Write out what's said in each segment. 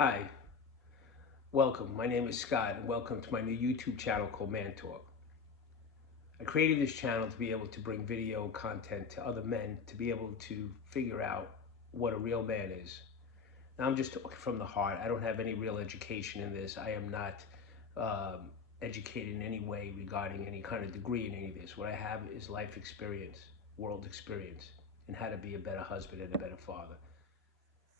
Hi, welcome. My name is Scott, and welcome to my new YouTube channel called ManTalk. I created this channel to be able to bring video content to other men to be able to figure out what a real man is. Now, I'm just talking from the heart. I don't have any real education in this. I am not educated in any way regarding any kind of degree in any of this. What I have is life experience, world experience, and how to be a better husband and a better father.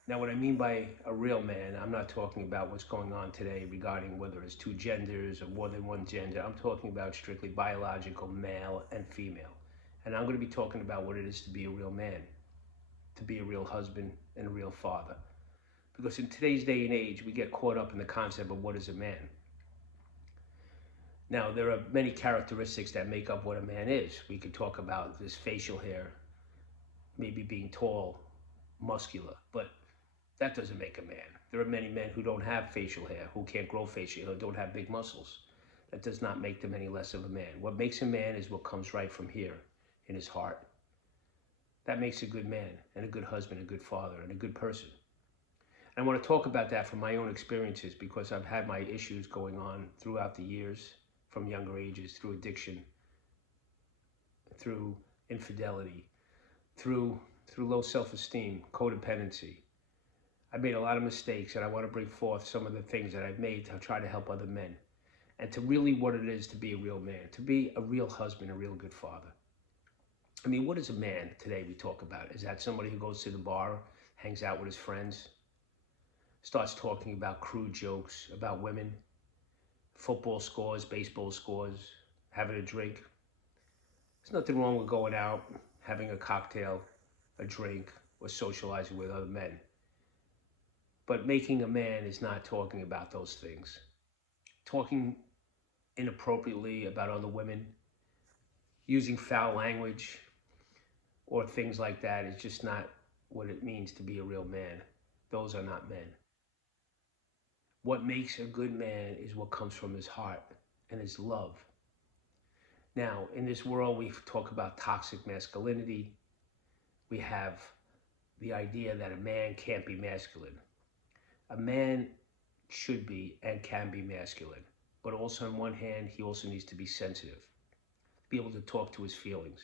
Now, what I mean by a real man, I'm not talking about what's going on today regarding whether it's two genders or more than one gender. I'm talking about strictly biological male and female. And I'm going to be talking about what it is to be a real man, to be a real husband and a real father. Because in today's day and age, we get caught up in the concept of what is a man. Now, there are many characteristics that make up what a man is. We could talk about this facial hair, maybe being tall, muscular, but that doesn't make a man. There are many men who don't have facial hair, who can't grow facial hair, don't have big muscles. That does not make them any less of a man. What makes a man is what comes right from here in his heart. That makes a good man and a good husband, a good father, and a good person. And I want to talk about that from my own experiences because I've had my issues going on throughout the years, from younger ages, through addiction, through infidelity, through low self-esteem, codependency. I made a lot of mistakes, and I want to bring forth some of the things that I've made to try to help other men, and to really what it is to be a real man, to be a real husband, a real good father. I mean, what is a man today we talk about? Is that somebody who goes to the bar, hangs out with his friends, starts talking about crude jokes about women, football scores, baseball scores, having a drink? There's nothing wrong with going out, having a cocktail, a drink, or socializing with other men. But making a man is not talking about those things. Talking inappropriately about other women, using foul language, or things like that is just not what it means to be a real man. Those are not men. What makes a good man is what comes from his heart and his love. Now, in this world, we talk about toxic masculinity. We have the idea that a man can't be masculine. A man should be and can be masculine. But also, on one hand, he also needs to be sensitive, be able to talk to his feelings.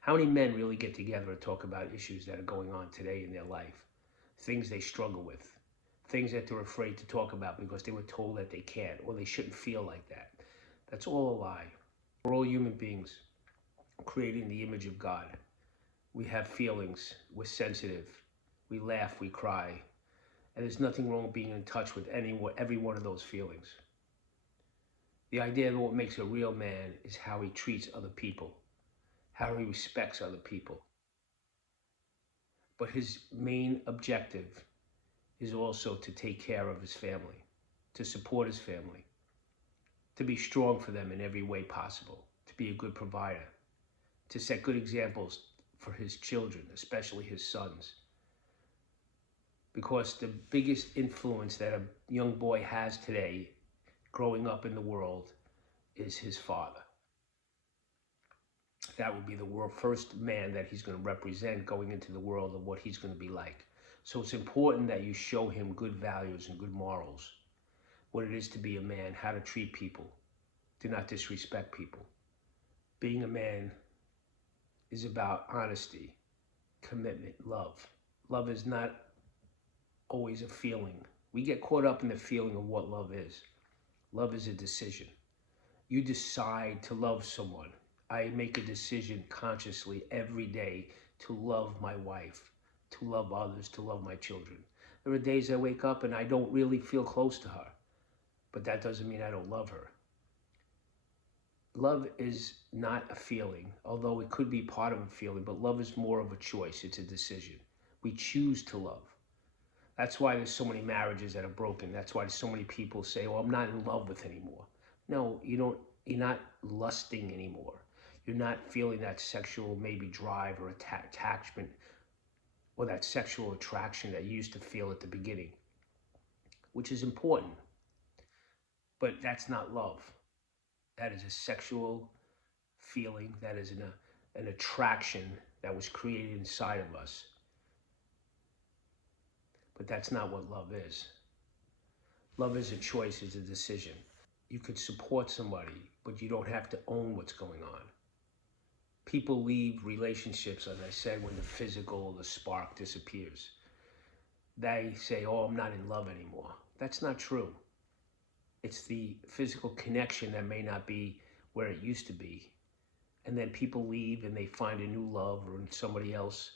How many men really get together and talk about issues that are going on today in their life? Things they struggle with, things that they're afraid to talk about because they were told that they can't or they shouldn't feel like that. That's all a lie. We're all human beings created in the image of God. We have feelings, we're sensitive, we laugh, we cry, and there's nothing wrong with being in touch with every one of those feelings. The idea of what makes a real man is how he treats other people, how he respects other people. But his main objective is also to take care of his family, to support his family, to be strong for them in every way possible, to be a good provider, to set good examples for his children, especially his sons. Because the biggest influence that a young boy has today, growing up in the world, is his father. That would be the first man that he's going to represent going into the world of what he's going to be like. So it's important that you show him good values and good morals, what it is to be a man, how to treat people, to not disrespect people. Being a man is about honesty, commitment, love. Love is not always a feeling. We get caught up in the feeling of what love is. Love is a decision. You decide to love someone. I make a decision consciously every day to love my wife, to love others, to love my children. There are days I wake up and I don't really feel close to her, but that doesn't mean I don't love her. Love is not a feeling, although it could be part of a feeling, but love is more of a choice. It's a decision. We choose to love. That's why there's so many marriages that are broken. That's why so many people say, "Oh, I'm not in love with anymore." No, you don't. You're not lusting anymore. You're not feeling that sexual maybe drive or attachment or that sexual attraction that you used to feel at the beginning, which is important. But that's not love. That is a sexual feeling. That is an attraction that was created inside of us. But that's not what love is. Love is a choice, is a decision. You could support somebody, but you don't have to own what's going on. People leave relationships, as I said, when the physical, the spark disappears. They say, oh, I'm not in love anymore. That's not true. It's the physical connection that may not be where it used to be. And then people leave and they find a new love or in somebody else,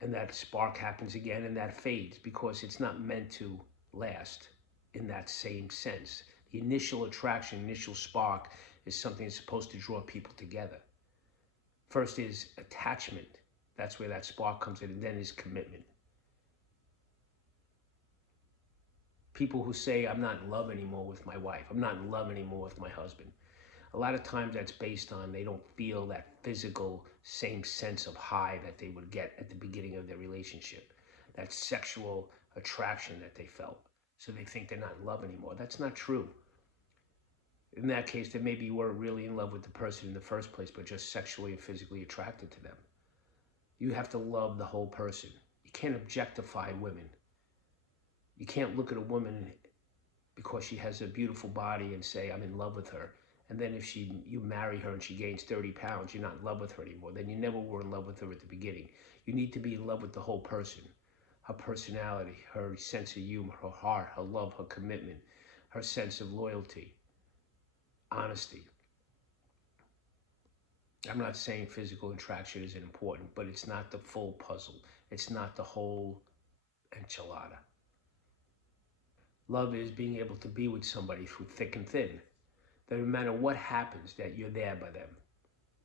and that spark happens again and that fades because it's not meant to last in that same sense. The initial attraction, initial spark is something that's supposed to draw people together. First is attachment. That's where that spark comes in, and then is commitment. People who say, I'm not in love anymore with my wife, I'm not in love anymore with my husband. A lot of times that's based on they don't feel that physical same sense of high that they would get at the beginning of their relationship, that sexual attraction that they felt. So they think they're not in love anymore. That's not true. In that case, then maybe you weren't really in love with the person in the first place, but just sexually and physically attracted to them. You have to love the whole person. You can't objectify women. You can't look at a woman because she has a beautiful body and say, I'm in love with her. And then if you marry her and she gains 30 pounds, you're not in love with her anymore. Then you never were in love with her at the beginning. You need to be in love with the whole person. Her personality, her sense of humor, her heart, her love, her commitment, her sense of loyalty, honesty. I'm not saying physical attraction isn't important, but it's not the full puzzle. It's not the whole enchilada. Love is being able to be with somebody through thick and thin. That no matter what happens, that you're there by them,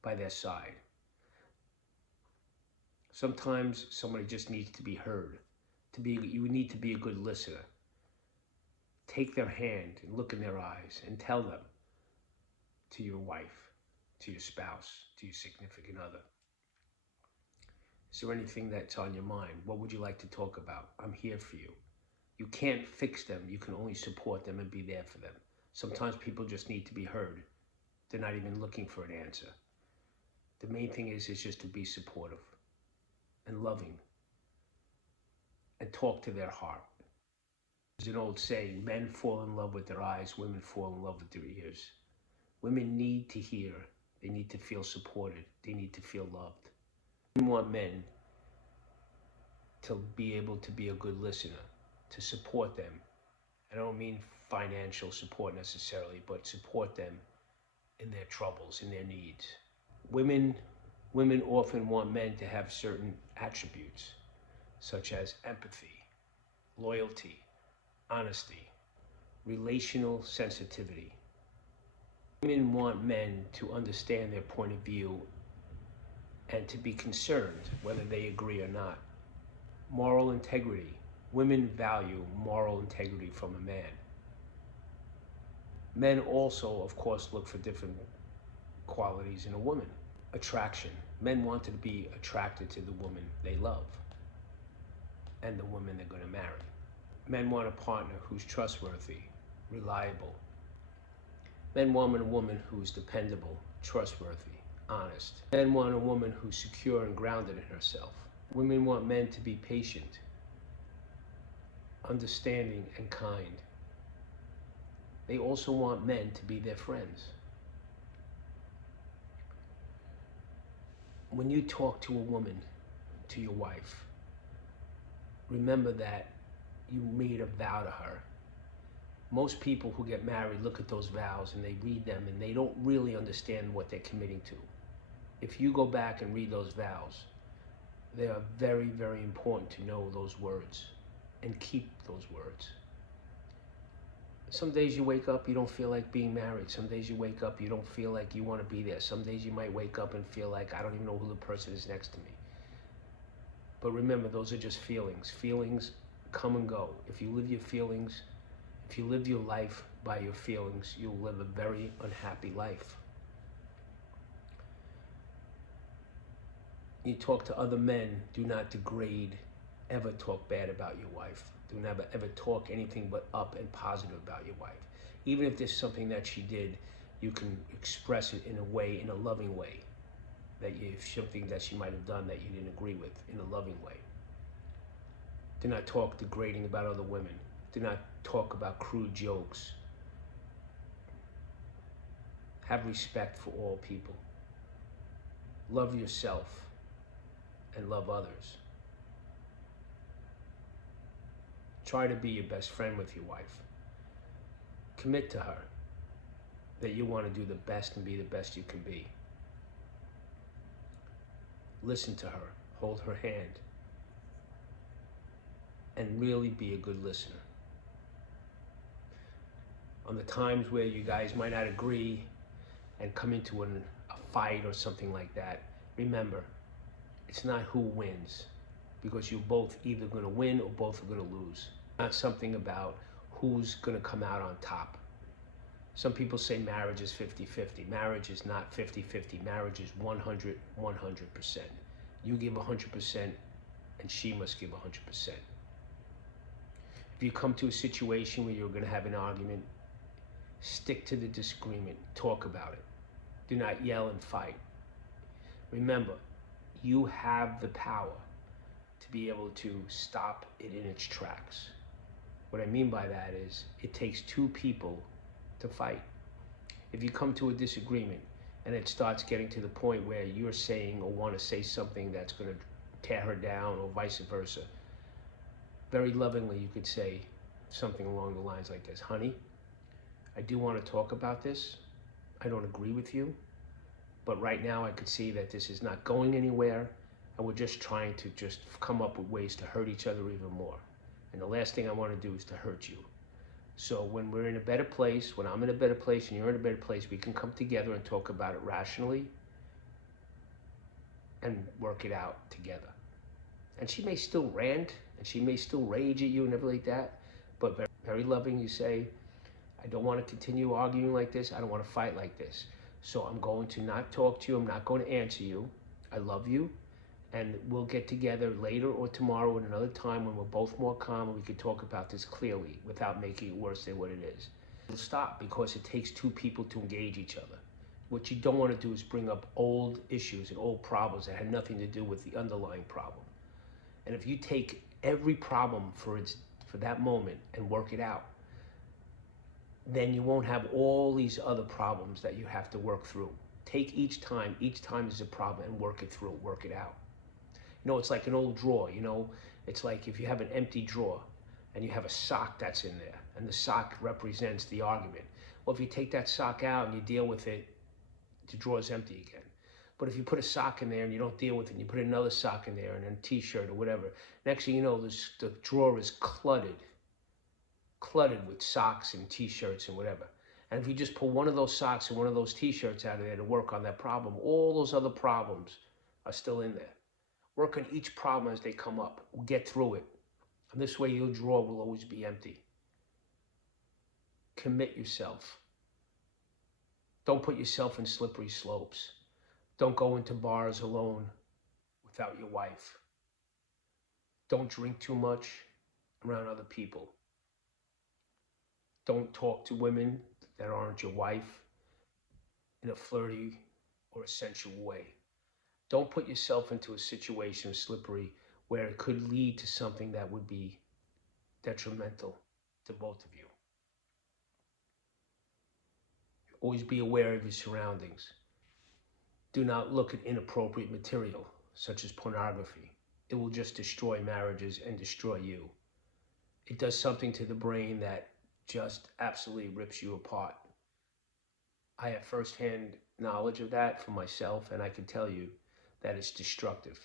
by their side. Sometimes somebody just needs to be heard. You need to be a good listener. Take their hand and look in their eyes and tell them, to your wife, to your spouse, to your significant other, is there anything that's on your mind? What would you like to talk about? I'm here for you. You can't fix them. You can only support them and be there for them. Sometimes people just need to be heard. They're not even looking for an answer. The main thing is just to be supportive and loving and talk to their heart. There's an old saying, men fall in love with their eyes, women fall in love with their ears. Women need to hear. They need to feel supported. They need to feel loved. We want men to be able to be a good listener, to support them. I don't mean financial support necessarily, but support them in their troubles, in their needs. Women often want men to have certain attributes, such as empathy, loyalty, honesty, relational sensitivity. Women want men to understand their point of view and to be concerned whether they agree or not. Moral integrity. Women value moral integrity from a man. Men also, of course, look for different qualities in a woman. Attraction. Men want to be attracted to the woman they love and the woman they're going to marry. Men want a partner who's trustworthy, reliable. Men want a woman who's dependable, trustworthy, honest. Men want a woman who's secure and grounded in herself. Women want men to be patient, understanding, and kind. They also want men to be their friends. When you talk to a woman, to your wife, remember that you made a vow to her. Most people who get married look at those vows and they read them and they don't really understand what they're committing to. If you go back and read those vows, they are very, very important to know those words and keep those words. Some days you wake up, you don't feel like being married. Some days you wake up, you don't feel like you want to be there. Some days you might wake up and feel like, I don't even know who the person is next to me. But remember, those are just feelings. Feelings come and go. If you live your feelings, if you live your life by your feelings, you'll live a very unhappy life. You talk to other men, do not degrade, ever talk bad about your wife. Do never ever talk anything but up and positive about your wife. Even if there's something that she did, you can express it in a way, in a loving way. Something that she might have done that you didn't agree with, in a loving way. Do not talk degrading about other women. Do not talk about crude jokes. Have respect for all people. Love yourself and love others. Try to be your best friend with your wife. Commit to her that you want to do the best and be the best you can be. Listen to her, hold her hand, and really be a good listener. On the times where you guys might not agree and come into a fight or something like that, remember, it's not who wins, because you're both either going to win or both are going to lose. Not something about who's going to come out on top. Some people say marriage is 50-50. Marriage is not 50-50. Marriage is 100%. You give 100% and she must give 100%. If you come to a situation where you're going to have an argument, stick to the disagreement. Talk about it. Do not yell and fight. Remember, you have the power to be able to stop it in its tracks. What I mean by that is, it takes two people to fight. If you come to a disagreement and it starts getting to the point where you're saying or want to say something that's going to tear her down or vice versa, very lovingly you could say something along the lines like this: honey, I do want to talk about this. I don't agree with you, but right now I could see that this is not going anywhere, and we're just trying to just come up with ways to hurt each other even more. And the last thing I want to do is to hurt you. So when we're in a better place, when I'm in a better place and you're in a better place, we can come together and talk about it rationally and work it out together. And she may still rant and she may still rage at you and everything like that, but very, very loving, you say, I don't want to continue arguing like this. I don't want to fight like this. So I'm going to not talk to you. I'm not going to answer you. I love you. And we'll get together later or tomorrow at another time when we're both more calm and we can talk about this clearly without making it worse than what it is. It'll stop, because it takes two people to engage each other. What you don't want to do is bring up old issues and old problems that had nothing to do with the underlying problem. And if you take every problem for that moment and work it out, then you won't have all these other problems that you have to work through. Take each time is a problem, and work it through, work it out. You know, it's like an old drawer, you know? It's like if you have an empty drawer and you have a sock that's in there, and the sock represents the argument. Well, if you take that sock out and you deal with it, the drawer's empty again. But if you put a sock in there and you don't deal with it, and you put another sock in there and a t-shirt or whatever, next thing you know, the drawer is cluttered with socks and t-shirts and whatever. And if you just pull one of those socks and one of those t-shirts out of there to work on that problem, all those other problems are still in there. Work on each problem as they come up. Get through it. And this way your drawer will always be empty. Commit yourself. Don't put yourself in slippery slopes. Don't go into bars alone without your wife. Don't drink too much around other people. Don't talk to women that aren't your wife in a flirty or a sensual way. Don't put yourself into a situation slippery where it could lead to something that would be detrimental to both of you. Always be aware of your surroundings. Do not look at inappropriate material, such as pornography. It will just destroy marriages and destroy you. It does something to the brain that just absolutely rips you apart. I have firsthand knowledge of that for myself, and I can tell you that it's destructive.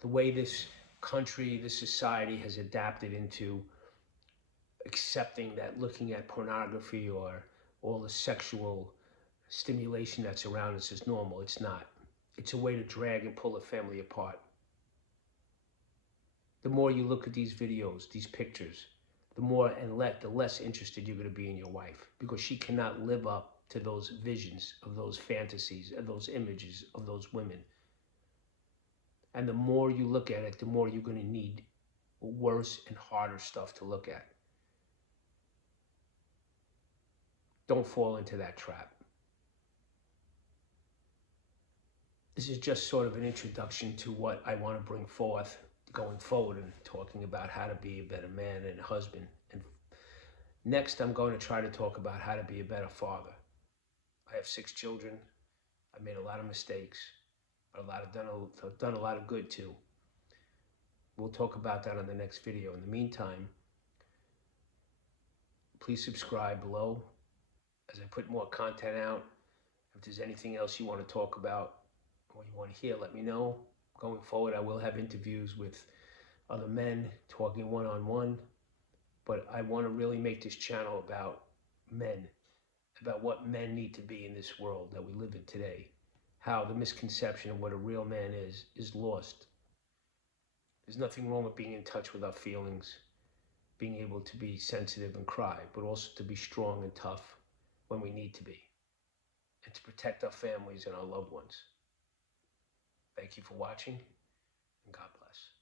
The way this country, this society has adapted into accepting that looking at pornography or all the sexual stimulation that's around us is normal. It's not. It's a way to drag and pull a family apart. The more you look at these videos, these pictures, the less interested you're going to be in your wife, because she cannot live up to those visions, of those fantasies, of those images, of those women. And the more you look at it, the more you're going to need worse and harder stuff to look at. Don't fall into that trap. This is just sort of an introduction to what I want to bring forth going forward, and talking about how to be a better man and a husband, and Next, I'm going to try to talk about how to be a better father. I have 6 children. I made a lot of mistakes, but I've done a lot of good too. We'll talk about that on the next video. In the meantime, please subscribe below as I put more content out. If there's anything else you want to talk about or you want to hear, let me know. Going forward, I will have interviews with other men talking one-on-one, but I want to really make this channel about men, about what men need to be in this world that we live in today, how the misconception of what a real man is lost. There's nothing wrong with being in touch with our feelings, being able to be sensitive and cry, but also to be strong and tough when we need to be, and to protect our families and our loved ones. Thank you for watching, and God bless.